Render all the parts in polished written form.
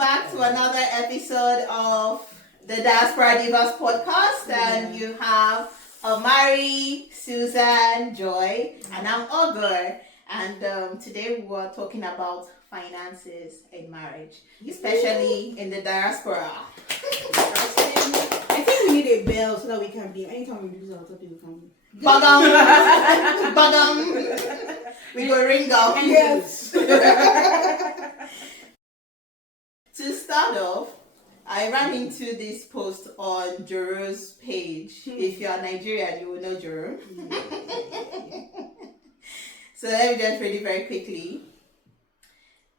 back to another episode of the Diaspora Divas podcast. And you have Amari, Susan, Joy, and I'm Ogur. And today we are talking about finances in marriage, especially in the diaspora. I think we need a bell so that we can be, anytime we do this, people can be. Bagam! Bagam! We go ring up. Yes. To start off, I ran into this post on Jero's page. If you are Nigerian, you will know Jero. So let me just read it very quickly.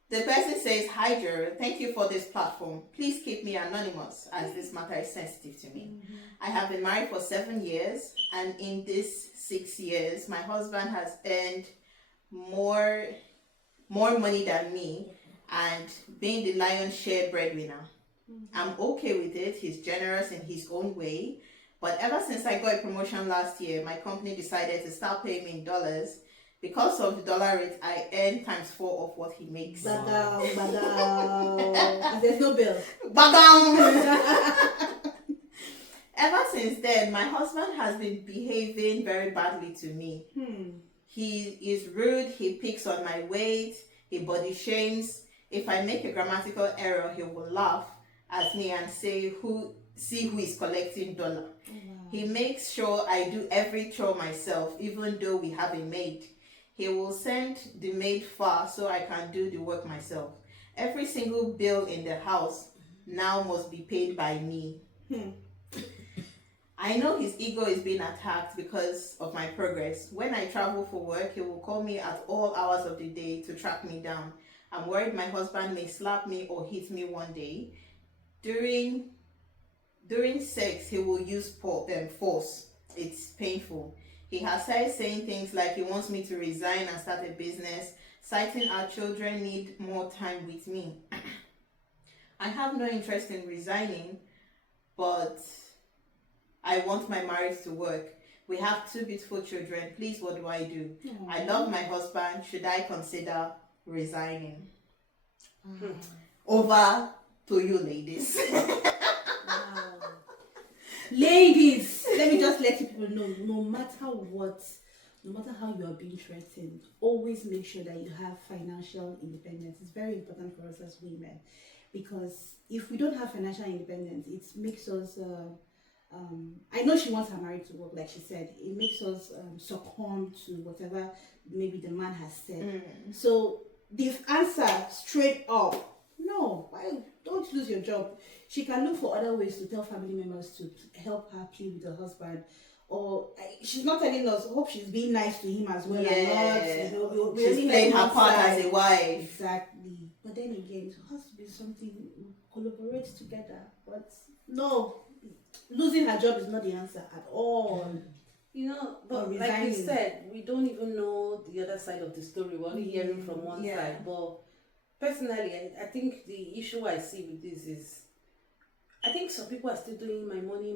The person says, "Hi Jero, thank you for this platform. Please keep me anonymous as this matter is sensitive to me. I have been married for 7 years, and in these 6 years, my husband has earned more money than me and being the lion's share breadwinner. I'm okay with it. He's generous in his own way. But ever since I got a promotion last year, my company decided to start paying me in dollars. Because of the dollar rate, I earn ×4 of what he makes." Badao. There's no bill. Bagam! Ever since then, my husband has been behaving very badly to me. He is rude, he picks on my weight, he body shames. If I make a grammatical error, he will laugh at me and say, see who is collecting dollar. He makes sure I do every chore myself, even though we have a maid. He will send the maid far so I can do the work myself. Every single bill in the house now must be paid by me. I know his ego is being attacked because of my progress. When I travel for work, he will call me at all hours of the day to track me down. I'm worried my husband may slap me or hit me one day. During sex, he will use force. It's painful. He has started saying things like he wants me to resign and start a business, citing our children need more time with me. I have no interest in resigning, but I want my marriage to work. We have 2 beautiful children. Please, what do I do? I love my husband. Should I consider resigning? Over to you, ladies. Ladies, let me just let you people know, no matter how you are being threatened, always make sure that you have financial independence. It's very important for us as women, because if we don't have financial independence, it makes us I know she wants her marriage to work, like she said. It makes us succumb to whatever maybe the man has said. So the answer straight up, no, why don't lose your job. She can look for other ways to tell family members to help her plead with her husband. Or she's not telling us, hope she's being nice to him as well. Yeah. Not, she's playing her part as a wife. Exactly. But then again, it has to be something we collaborate together. But no, losing her job is not the answer at all. You know, but like you said, we don't even know the other side of the story. We're only hearing from one side. But personally, I think the issue I see with this is, I think some people are still doing my money.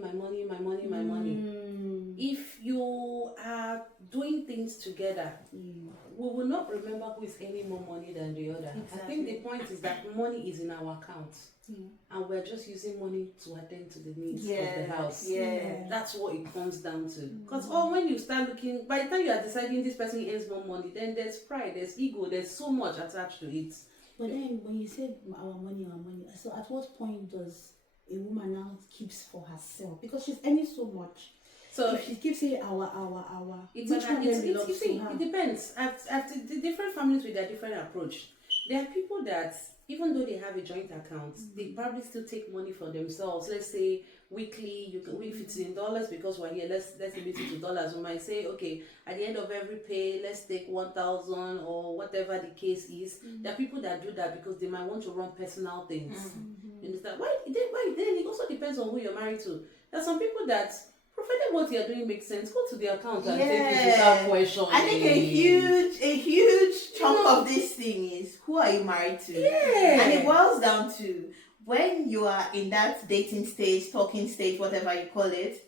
If you are doing things together, we will not remember who is earning more money than the other. Exactly. I think the point is that money is in our account, and we're just using money to attend to the needs of the house. That's what it comes down to. Because when you start looking, by the time you are deciding this person earns more money, then there's pride, there's ego, there's so much attached to it. But then when you say our money, so at what point does a woman now keeps for herself? Because she's earning so much. So if she keeps saying our, it depends. The different families with their different approach. There are people that, even though they have a joint account, they probably still take money for themselves. Let's say weekly, if it's in dollars, because we're here, let's limit it to dollars. We might say, okay, at the end of every pay, let's take 1,000 or whatever the case is. There are people that do that because they might want to run personal things. You understand? Why? Then it also depends on who you're married to. There are some people that, provided what you're doing makes sense, go to the account and take it without question. I think a huge chunk of this thing is, who are you married to? And it boils down to, when you are in that dating stage, talking stage, whatever you call it,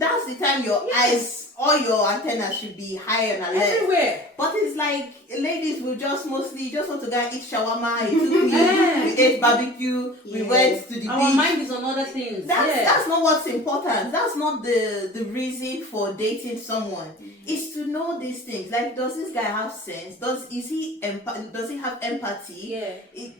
that's the time your eyes, all your antennas should be high and alert. Everywhere. But it's like ladies will just mostly just want to go and eat shawarma. It took me, we ate barbecue, we went to the Our beach. mind is on other things. That's not what's important. That's not the reason for dating someone. It's to know these things. Like, does this guy have sense? Does he have empathy?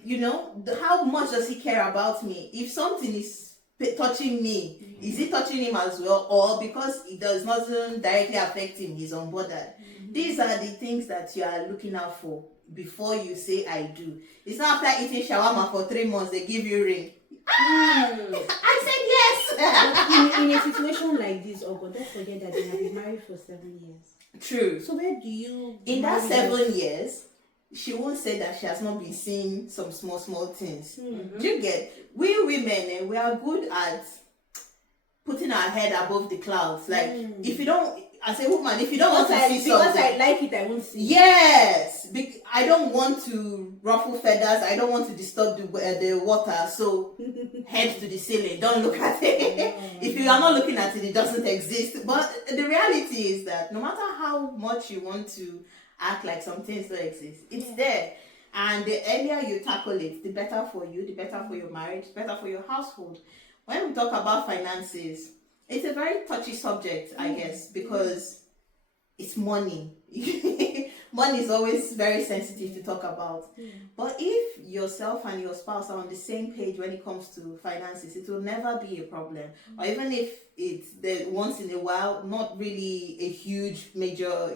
Yeah. How much does he care about me? If something is touching me, is it touching him as well, or because it doesn't directly affect him, he's unbothered? These are the things that you are looking out for before you say I do. It's not after eating shawarma for 3 months they give you ring. I said yes. in a situation like this, don't forget that they have been married for 7 years. True. So where do you in that 7 years, she won't say that she has not been seeing some small things. Do you get? We women, we are good at putting our head above the clouds. Like, if you don't, as a woman, if you don't want to see something, because I like it, I won't see. Yes, I don't want to ruffle feathers. I don't want to disturb the water. So head to the ceiling. Don't look at it. If you are not looking at it, it doesn't exist. But the reality is that no matter how much you want to act like some things don't exist, it's there. And the earlier you tackle it, the better for you, the better for your marriage, better for your household. When we talk about finances, it's a very touchy subject, I guess, because it's money. Money is always very sensitive to talk about. But if yourself and your spouse are on the same page when it comes to finances, it will never be a problem. Or even if it's the once in a while, not really a huge major,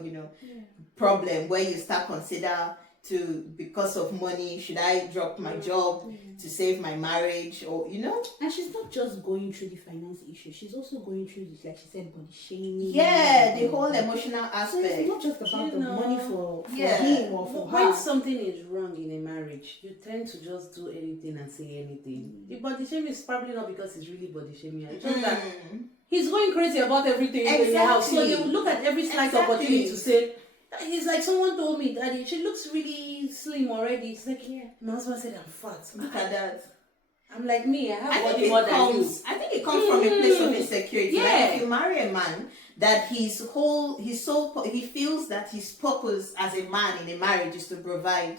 problem where you start consider because of money, should I drop my job to save my marriage, or And she's not just going through the finance issue, she's also going through this, like she said, body shaming. Yeah, the whole emotional So aspect. it's not just about the money for Yeah. him or for her. When something is wrong in a marriage, you tend to just do anything and say anything. The body shaming is probably not because he's really body shaming. It's just that he's going crazy about everything in the house. So they will look at every slight opportunity to say, it's like someone told me, Daddy, she looks really slim already. It's like, my husband said I'm fat. Look at that. I'm like, me, I have I body think more than you. I think it comes from a place of insecurity. Yeah. Like if you marry a man that he feels that his purpose as a man in a marriage is to provide.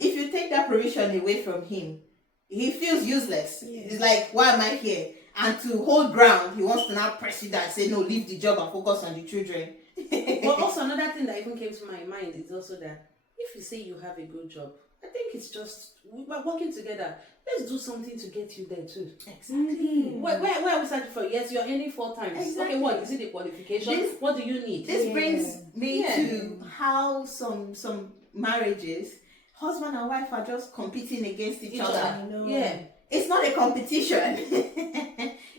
If you take that provision away from him, he feels useless. He's like, why am I here? And to hold ground, he wants to now press you down and say, no, leave the job and focus on the children. But also another thing that even came to my mind is also that if you say you have a good job, I think it's just we're working together. Let's do something to get you there too. Exactly. Where are we searching for? Yes, you're earning 4 times. Exactly. Okay, what is it? The qualification? What do you need? This brings me to how some marriages, husband and wife are just competing against each other. I know. Yeah. It's not a competition.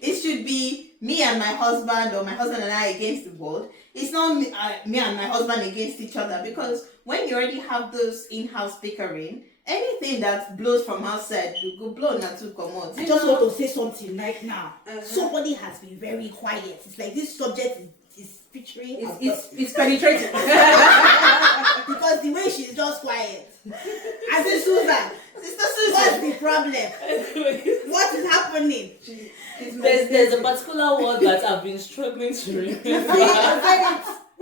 It should be me and my husband, or my husband and I against the world. It's not me and my husband against each other, because when you already have those in-house bickering, anything that blows from outside will go blow na to come out. I just want to say something right now. Somebody has been very quiet. It's like this subject is featuring. It's penetrating. Because the way she's just quiet. I said, Susan, Sister Susan, what's the problem? What is happening? There's a particular word that I've been struggling to remember.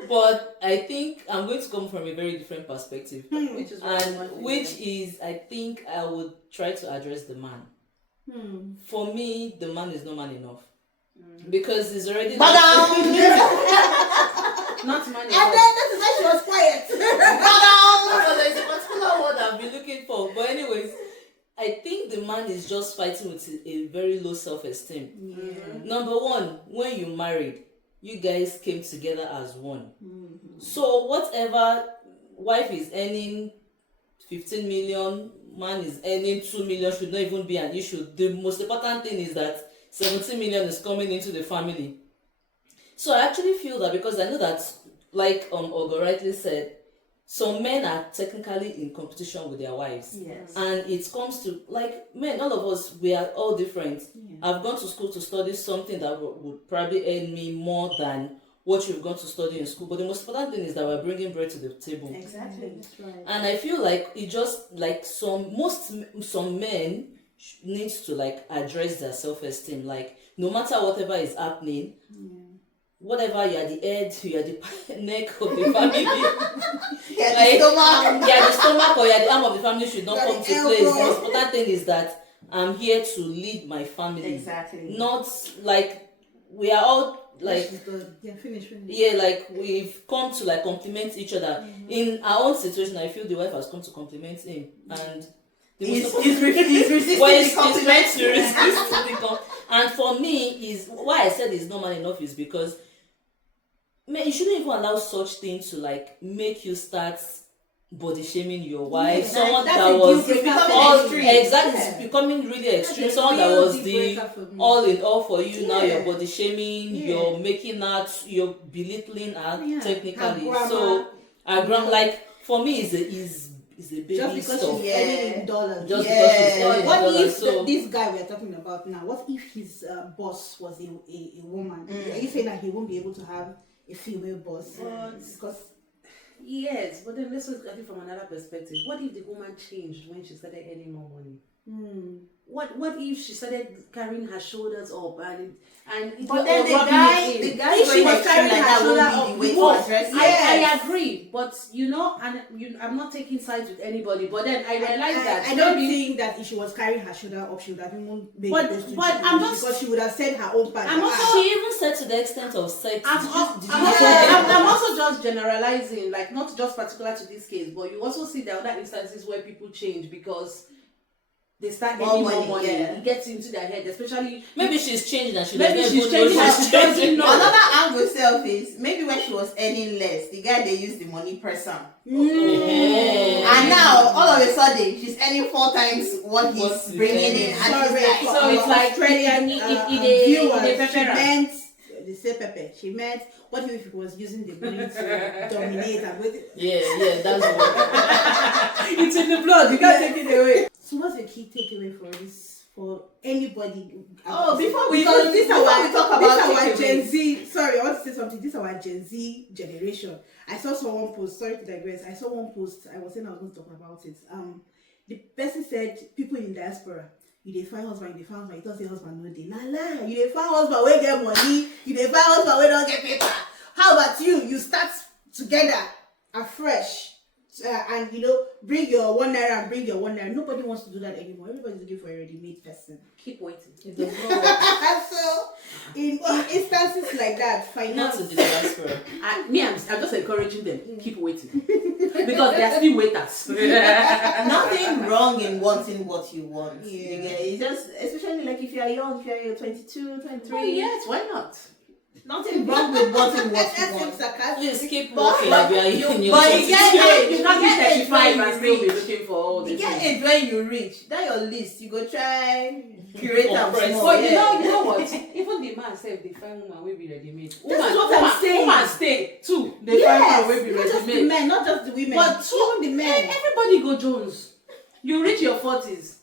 But I think I'm going to come from a very different perspective. Which is I think I would try to address the man. For me, the man is not man enough. Because he's already not And man enough. then this is why she was quiet. So there's a particular word I've been looking for. But anyways, I think the man is just fighting with a very low self-esteem. Number one, when you married, you guys came together as one. So whatever wife is earning 15 million, man is earning 2 million should not even be an issue. The most important thing is that 17 million is coming into the family. So I actually feel that, because I know that, like Ogo rightly said, some men are technically in competition with their wives. Yes. And it comes to, like, men, all of us, we are all different. I've gone to school to study something that would probably earn me more than what you've gone to study in school. But the most important thing is that we're bringing bread to the table. Exactly. That's right. And I feel like it just, like, some men needs to, like, address their self-esteem. Like, no matter whatever is happening, whatever, you are the head, you are the neck of the family. Yeah, Like, the stomach. yeah, the stomach or yeah, the arm of the family should not Yeah, come the to elbow. place. The most important thing is that I'm here to lead my family. Exactly. Not like we are all like She's good. Yeah, finish. yeah, like we've come to like compliment each other. In our own situation, I feel the wife has come to compliment him, and the He's most resisting well, the he's trying compliment. to resist the and for me is why I said it's normal enough is because you shouldn't even allow such things to like make you start body shaming your wife. Yeah, Someone that's that a was deal breaker for all me. exactly Yeah. it's becoming really extreme. That's a Someone that real was deal the breaker for me. all in all for you. Now Yeah. you're body shaming, Yeah. you're making out, you're belittling her Yeah. technically. Her grammar, So I yeah. like for me is a baby Just because stuff. she's Yeah. earning in dollars. Just Yeah. because she's earning What dollars, if so this guy we're talking about now? What if his boss was a woman? Are you saying that he won't be able to have a female boss? Because Yes, but then let's look at it from another perspective. What if the woman changed when she started earning more money? What if she started carrying her shoulders up and But then the guy If she going was carrying like her that shoulder won't be the way up, to address it. Yes. I agree, but I'm not taking sides with anybody. But then I realize that I don't maybe- think that if she was carrying her shoulder up, she would have even made But- those two but things, I'm just- because she would have said her own part. I'm also- she even said to the extent of sex. I'm, Did I'm, you I'm see also, that? I'm also just generalizing, like not just particular to this case, but you also see the other instances where people change because they start getting more money. Yeah. It gets into their head, especially Maybe she's changed and she Maybe doesn't she's even know changing and she's she doesn't changing. know. Another angle self is maybe when she was earning less, the guy they used the money press am. And now all of a sudden she's earning 4 times what he's What's bringing in. And Sorry, he's for like, So it's our like Australian it viewers, they she pepper am. meant they say pepper. She meant what if he was using the money to dominate and with it? Yeah, that's what. It's in the blood. You can't take it away. So what's the key takeaway for this for anybody? Oh, before we because even- this before our we talk this about our Gen takeaways. Z. Sorry, I want to say something. This is our Gen Z generation. I saw someone post. Sorry to digress. I saw one post. I was saying I was going to talk about it. The person said people in diaspora. You dey find husband, you dey find husband. You don't say husband no dey. La. You dey find husband wey get money. You dey find husband wey don't get paper. How about you? You start together afresh. And bring your 1 naira and bring your 1 naira. Nobody wants to do that anymore. Everybody's looking for a ready-made person. Keep waiting. So, in instances like that, Not finance. to the diaspora. I'm just encouraging them. Keep waiting because they are still waiters. nothing wrong in wanting what you want. Yeah. You get, it's just, especially like if you are young, if you're 22, 23. Oh yes, why not? Nothing wrong with wanting what you That seems want. sarcastic. Please keep But- walking like you are in your but you 20s. get You age, can't you be get age 35 when and you still be reach. looking for all You this. get age when you reach. That your list. You go try curate and Compress. small. But yeah. you know what? Even the man said they find woman will be ready made. is what I'm saying. Woman stay too. They Yes, find woman will be not just the ready made. men, not just the women, But even the men. Everybody go Jones. You reach your 40s.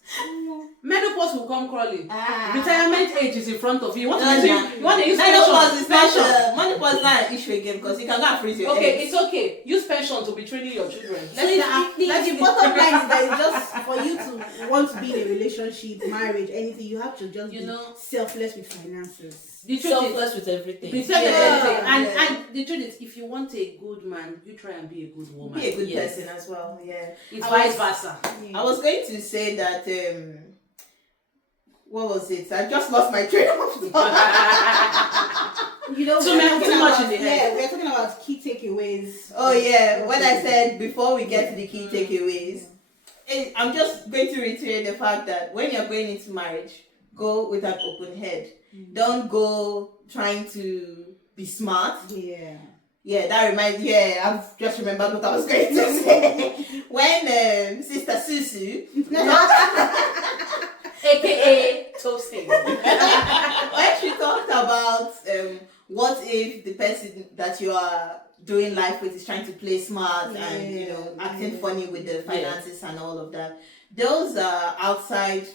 Menopause will come crawling. Ah. Retirement age is in front of you. You want to No, use no. you want to use Menopause is pension. not menopause is not an issue again because you can go and freeze your Okay, eggs. it's okay. Use pension to be training your children. So the bottom line is that it's just for you to want to be in a relationship, marriage, anything, you have to just You be know- selfless with finances. The truth is, Selfless with everything. the truth is Yeah, everything. yeah. And the truth is, if you want a good man, you try and be a good woman. Be a good Yes. person as well. Yeah. It's I vice was- versa. I was going to say that what was it? I just lost my train of thought. You know, Too we're much- talking too much about- in the head. Yeah, we're talking about key takeaways. Oh yeah, when I said before we get to the key takeaways, I'm just going to reiterate the fact that when you're going into marriage, go with an open head. Don't go trying to be smart. Yeah. Yeah, that reminds. Yeah, I've just remembered what I was going to say. When Sister Susu, AKA toasting. when she talked about what if the person that you are doing life with is trying to play smart and acting funny with the finances and all of that, those are outside.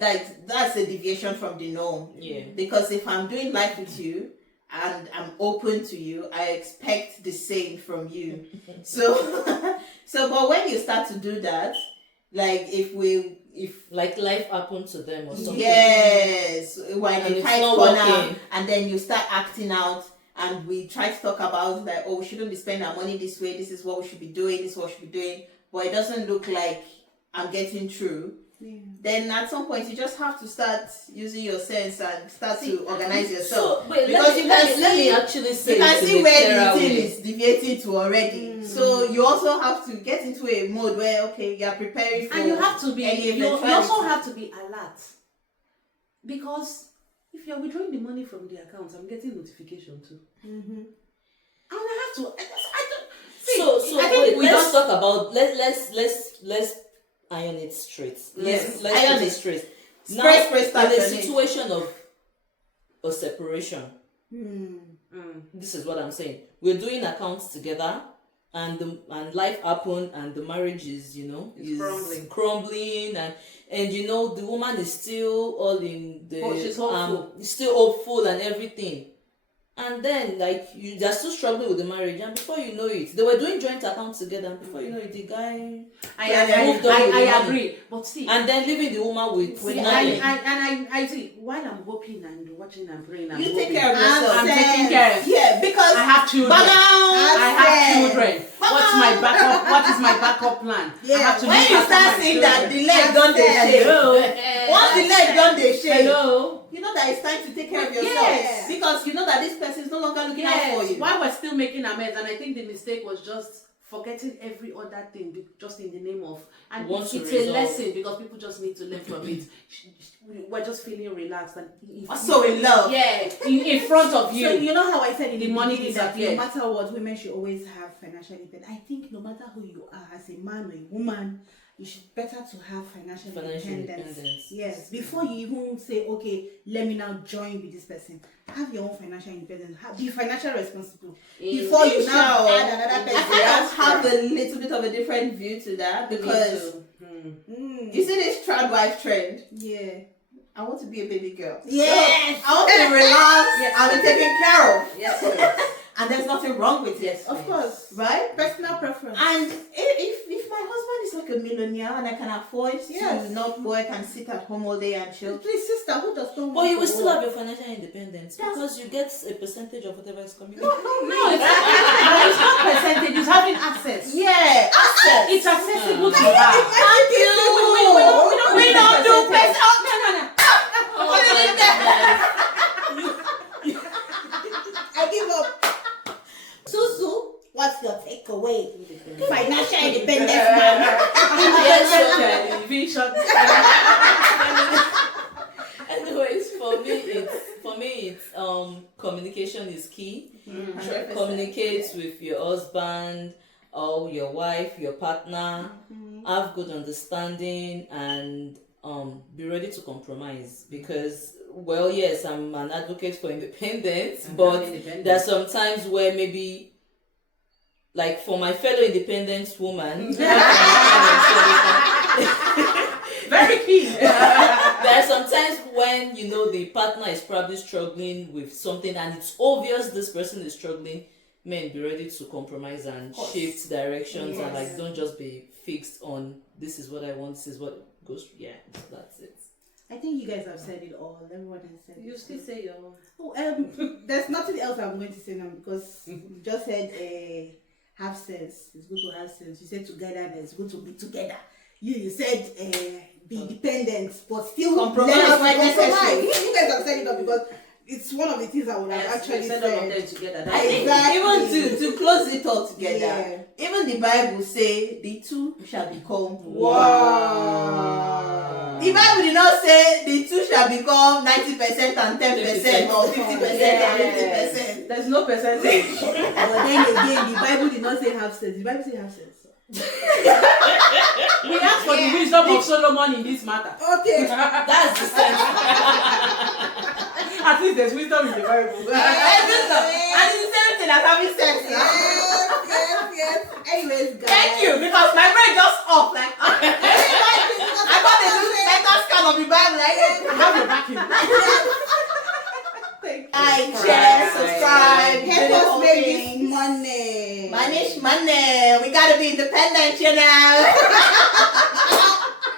That's a deviation from the norm. Yeah. Because if I'm doing life with you and I'm open to you, I expect the same from you. So but when you start to do that, Like if Like life happened to them or something. yes, we're in And a it's tight not corner, working. and then you start acting out, and we try to talk about like, oh, we shouldn't be spending our money this way. This is what we should be doing. This is what we should be doing. But it doesn't look like I'm getting through. Yeah. Then at some point you just have to start using your sense and start to organize yourself. So wait, Because let me actually say You can it in see a where clearer the thing way. is deviating to already. So you also have to get into a mode where okay, you're preparing for And you have to be, any you eventuality. also have to be alert. Because if you're withdrawing the money from the account, I'm getting notification too. Mm-hmm. And I have to, I don't, see, So I think wait, we let's just, talk about let's iron it straight. Yes. Let's Iron put it. straight. Spray start in a on it. situation of a separation, this is what I'm saying. We're doing accounts together, and life happened, and the marriage is It's crumbling, and the woman is still all in the she's hopeful. still hopeful and everything. And then, like, they're still struggling with the marriage, and before you know it, they were doing joint accounts together, and before you know it, the guy moved on with the I money. agree. But see, And then leaving the woman with see, nothing. I see, while I'm hoping and watching and praying, I'm You hoping, take care of yourself. I'm taking care of. Yeah, because I have children. I have children. What's my backup? What is my backup plan? I have to when look you after start my seeing that children. the leg don't dey shake, Hello. once the leg don't dey shake, Hello. you know that it's time to take care of yourself. Yes. Because you know that this person is no longer looking out for Yes. you. While we're still making amends, and I think the mistake was just forgetting every other thing just in the name of, and Want it's to a resolve. lesson because people just need to learn from it. We're just feeling relaxed and So in love. yeah, in front of you. So you know how I said in The the money beginning that no disappeared. matter what, women should always have financial independence. I think no matter who you are, as a man or a woman, you should better to have financial independence. Yes, before you even say, okay, let me now join with this person. Have your own financial independence. Be financially responsible before you now Sure. add another I person. kind of have a little bit of a different view to that because you see this trad wife trend. Yeah. I want to be a baby girl. Yes. I want to relax Yes. and be taken care of. Yes. And there's nothing wrong with it. Yes. Of course. Right? Personal preference. And if my husband is like a millionaire and I can afford Yes. to not work and sit at home all day and chill, Please, sister, who does not But want you to will still work? have your financial independence because you get a percentage of whatever is coming. No, it's not percentage. It's having access. yeah, access. It's accessible to Thank her. you. We don't do percentage. No. I give up. Susu, what's your takeaway? Financial independence, mama. Television. Anyways, for me it's communication is key. Communicate with your husband or your wife, your partner. Have good understanding and be ready to compromise because yes, I'm an advocate for independence, but there are some times where maybe like for my fellow independent woman Very key. there are some times when the partner is probably struggling with something and it's obvious this person is struggling. Men, be ready to compromise and shift directions and like don't just be fixed on this is what I want, this is what goes. Yeah, that's it. I think you guys have said it all. Everyone has said You it. still say your own. Oh, there's nothing else I'm going to say now because you just said have sense. It's good to have sense. You said togetherness. It's good to be together. You said be dependent, but still Compromise learn when to compromise. necessary. You guys have said it all because it's one of the things I would have actually said all of said. them together. I That's think Exactly. even to close it all together, Yeah. even the Bible say the two shall become Wow. The Bible did not say the two shall become 90% and 10% or 50% and 50%. There's no percentage. But then again, the Bible did not say have sense. The Bible said have sense. We ask for the wisdom of Solomon in this matter. Okay. That's the sense. At least there's wisdom in the Bible. And it's the same thing as having sex. Yes. Anyways, guys. Thank you, because my brain just off. Like, I got a little mental scan of the Bible. Like, I have your backing. like, share, subscribe, Help us make things. this money. My Spanish money. We gotta be independent, you know.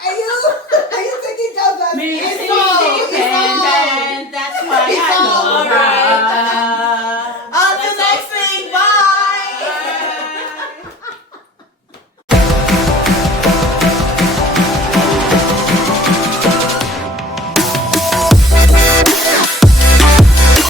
Are you taking jobs as Mary, it's say so